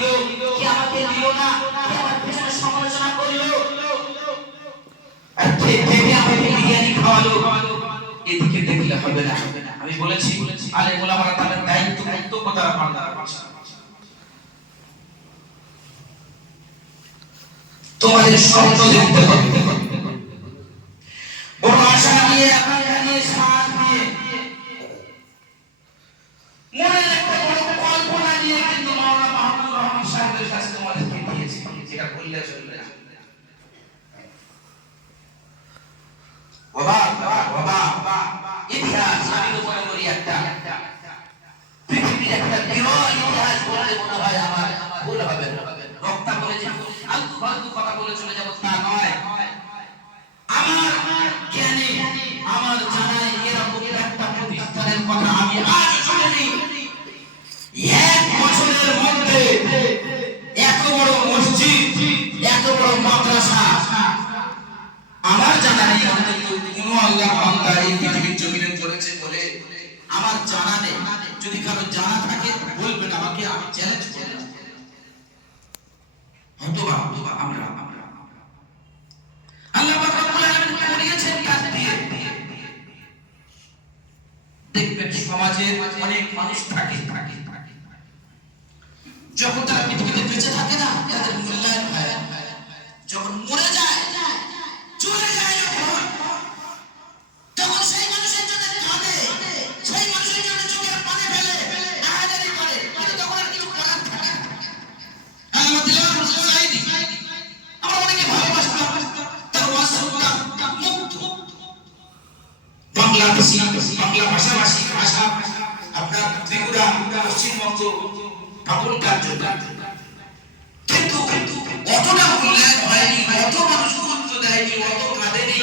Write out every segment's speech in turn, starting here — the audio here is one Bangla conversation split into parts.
দিল, কে আমাকে দিল না, কে আমার পেছনে সমালোচনা করলো, আর কে আমাকে বিরিয়ানি খাওয়ালো, এদিকে দেখলে হবে না। আমি বলেছি আলেম ওলামারা তাদের দায়িত্ব কর্তব্য তারা পালন করছে। তোমাদের স্বপ্ন দেখতে হবে, বড় আশা নিয়ে, আকাঙ্ক্ষা নিয়ে, সাথ নিয়ে, মনের একটা বড় কল্পনা নিয়ে কিন্তু মাওলানা মাহমুদুর রহমান সাহেবের কাছে তোমাদেরকে দিয়েছি, যেটা বললে চলবে না। ইতিহাস আমি তো মনে করি একটা পৃথিবীর একটা বিরল ইতিহাস বললে মনে হয় আমার ভুল হবে না। বক্তা বলে যে আলতু ফালতু কথা বলে চলে যাবো তা নয়। আমার জ্ঞানে, আমার জানায় এরকম একটা প্রতিষ্ঠানের কথা আমি আজ শুনিনি। এক বছরের মধ্যে এত বড় মসজিদ, এত বড় মাদ্রাসা আমার জানা নেই। অন্তত কোনো আল্লাহর বান্দা এই পৃথিবীর জমিনে করেছে বলে আমার জানা নেই। যদি কারো জানা থাকে বলবেন আমাকে, আমি চ্যালেঞ্জ করব। হয়তোবা আমরা আল্লাহ পাক রব্বুল আলামিন করিয়েছেন কাজ দিয়ে। দেখবেন সমাজে অনেক মানুষ থাকে, যখন তারা পৃথিবীতে বেঁচে থাকে না তাদের মূল্যায়ন হয়, যখন মরে যায়, চলে যায়, তখন সেই মানুষের জন্য কাঁদে, সেই মানুষের জন্য চোখের পানি ফেলে, আহাজারি করে, কিন্তু তখন আর কিছু করার থাকে না। আল্লাহ দিলার হোসেন সাইদি আমরা অনেকে ভালোবাসতাম, তার ওয়াজ শুনতাম, মুগ্ধ। বাংলা ভাষাভাষী ভাষা আপনার ত্রিপুরা, পশ্চিমবঙ্গ, পাগলকার জন্য, কিন্তু অতটা মূল্যায়ন হয়নি, অত মানুষ গুরুত্ব দেয়নি, অত কাঁদেনি,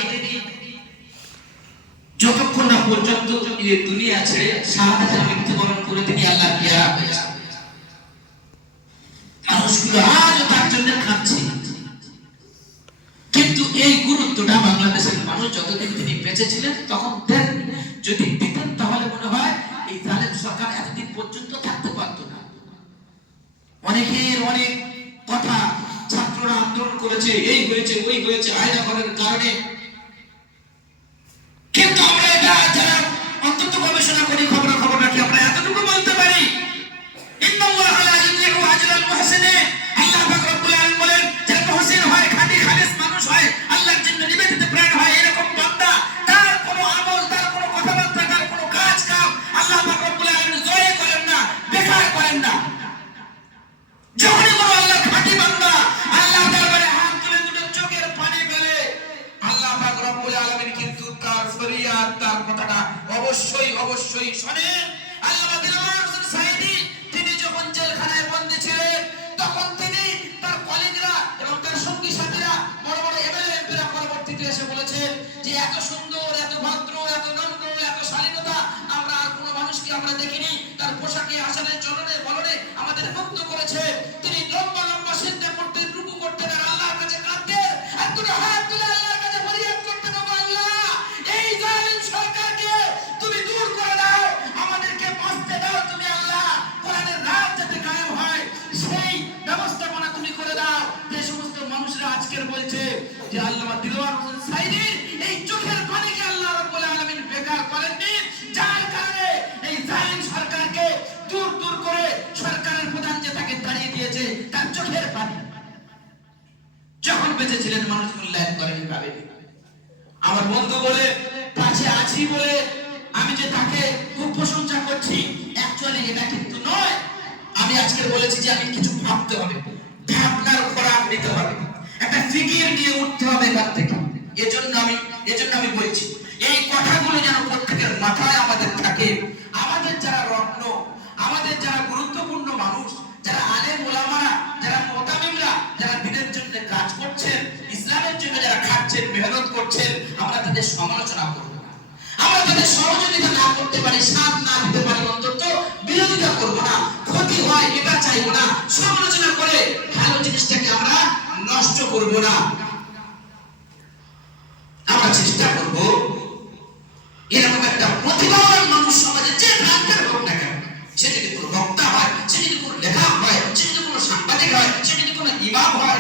যতক্ষণ না পর্যন্ত এই দুনিয়া ছেড়ে শাহাদাতের মৃত্যুবরণ করে তিনি আল্লাহ পেয়ারা হয়েছে। মানুষগুলো আজ তার জন্য কাঁদছে, কিন্তু এই গুরুত্বটা বাংলাদেশের মানুষ যতদিন তিনি বেঁচে ছিলেন তখন দেন। যদি দিতেন তাহলে মনে হয় এই জালেম সরকার এতদিন পর্যন্ত থাকতে পারত না। অনেকের অনেক কথা, ছাত্ররা আন্দোলন করেছে, এই হয়েছে ওই হয়েছে আয়না করার কারণে, কিন্তু আমরা এটা যারা অন্তত গবেষণা করি, খবর রাখি, আমরা এতটুকু বলতে পারি ইন্নাল্লাহা লা ইউযিউ আজরাল মুহসিনিন। আল্লাহ পাক রব্বুল আলামিন বলেন যে মুহসিন হয়, খাঁটি খালিস মানুষ হয়, আল্লাহর জন্য নিবেদিত প্রাণ হয়, এরকম বান্দা তার কোনো আমল, তার কোনো কথাবার্তা, তার কোনো কাজ কাম আল্লাহ পাক রব্বুল আলামিন জয় করেন না, বেকার করেন না। যখনই কোনো আল্লাহর খাঁটি বান্দা আল্লাহর দরবারে হাত তুলে দুটো চোখের পানি ফেলে, আল্লাহ পাক রব্বুল আলামিন কিন্তু তার ফরিয়াদ, তার কথাটা অবশ্যই শোনেন। আল্লামা দিলওয়ার হোসেন সাইদি তিনি যখন জেলখানায় বন্দী ছিলেন তখন তিনি, তার কলিগরা এবং তার সঙ্গী সাথীরা, বড় বড় এমএলএ এমপিরা পরবর্তীতে এসে বলেছেন যে এত সুন্দর, এত ভদ্র, এত নম্র, এত শালীনতা আমরা আর কোনো মানুষকে আমরা দেখিনি। তার পোশাকে, আচারে, চলনে, বলনে আমাদের মুগ্ধ করেছে। তিনি লম্বা সিজদা করতেন, রুকু করতেন, আর আল্লাহর কাছে কাঁদতেন, আর দুটো হাত তুলে আল্লাহর কাছে ফরিয়াদ করতেন, ও আল্লাহ এই জালিম সরকারকে তুমি দূর করে দাও, আমাদেরকে বাঁচতে দাও, তুমি আল্লাহ কোরআনের রাত যাতে কায়েম হয় সেই ব্যবস্থাপনা তুমি করে দাও। যে সমস্ত মানুষরা আজকের বলছে যে আল্লামা দিলওয়ার হোসেন সাইদির এই চোখের পানিকে আল্লাহ রাব্বুল আলামিন বেকার করেননি, যার কারণে এই জালিম সরকারকে দূর করে সরকারের প্রধান যে তাকে দাঁড়িয়ে দিয়েছে তার চোখের পানি। যখন বেঁচে ছিলেন মানুষ মূল্যায়ন করেনি, ভাবেনি। আমার বন্ধু বলে, পাশে আছি বলে আমি যে তাকে খুব প্রশংসা করছি, অ্যাকচুয়ালি এটা কিন্তু নয়। আমি আজকে বলেছি যে আমি কিছু ভাবতে হবে, ভাবনার খোরাক নিতে হবে, একটা ফিকির নিয়ে উঠতে হবে এখান থেকে। এজন্য আমি বলছি এই কথাগুলো যেন প্রত্যেকের মাথায় আমাদের থাকে। আমাদের যারা রত্ন, আমাদের যারা গুরুত্বপূর্ণ মানুষ, যারা আলেম ওলামারা, যারা মুতামিমরা, যারা দ্বীনের জন্য কাজ করছেন, ইসলামের জন্য যারা খাচ্ছেন, মেহনত করছেন, আমরা তাদের সমালোচনা করব না, আমরা তাদের সহযোগিতা না করতে পারি, সাথ না দিতে পারি, অন্তত বিরোধিতা করব না, ক্ষতি হয় এটা চাইব না, সমালোচনা করে ভালো জিনিসটাকে আমরা নষ্ট করব না। আমরা চেষ্টা করব এরকম একটা প্রতিভাবান মানুষ সমাজে যে প্রান্তের হোক না কেন, সে যদি কোনো বক্তা হয়, সে যদি কোনো লেখক হয়, সে যদি কোনো সাংবাদিক হচ্ছে যদি কোনো ইমাম হয়